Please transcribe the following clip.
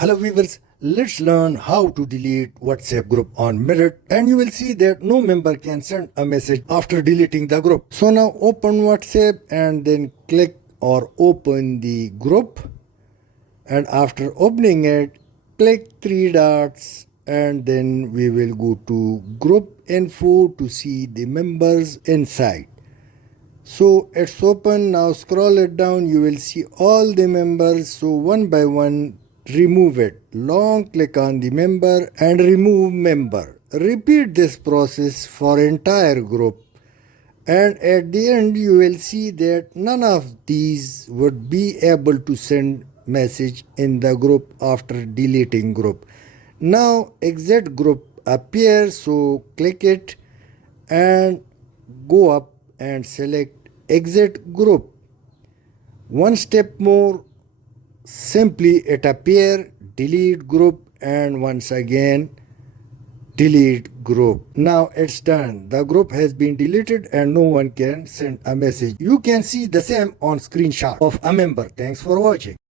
Hello viewers, let's learn how to delete WhatsApp group on Merit, and you will see that no member can send a message after deleting the group. So now open WhatsApp and then click or open the group, and after opening it click three dots and then we will go to group info to see the members inside. So it's open. Now scroll it down, you will see all the members. So one by one remove it. Long click on the member and remove member. Repeat this process for entire group, and at the end you will see that none of these would be able to send message in the group after deleting group. Now exit group appears, so click it and go up and select exit group. One step more, simply it appear, delete group, and once again delete group. Now it's done. The group has been deleted and no one can send a message. You can see the same on screenshot of a member. Thanks for watching.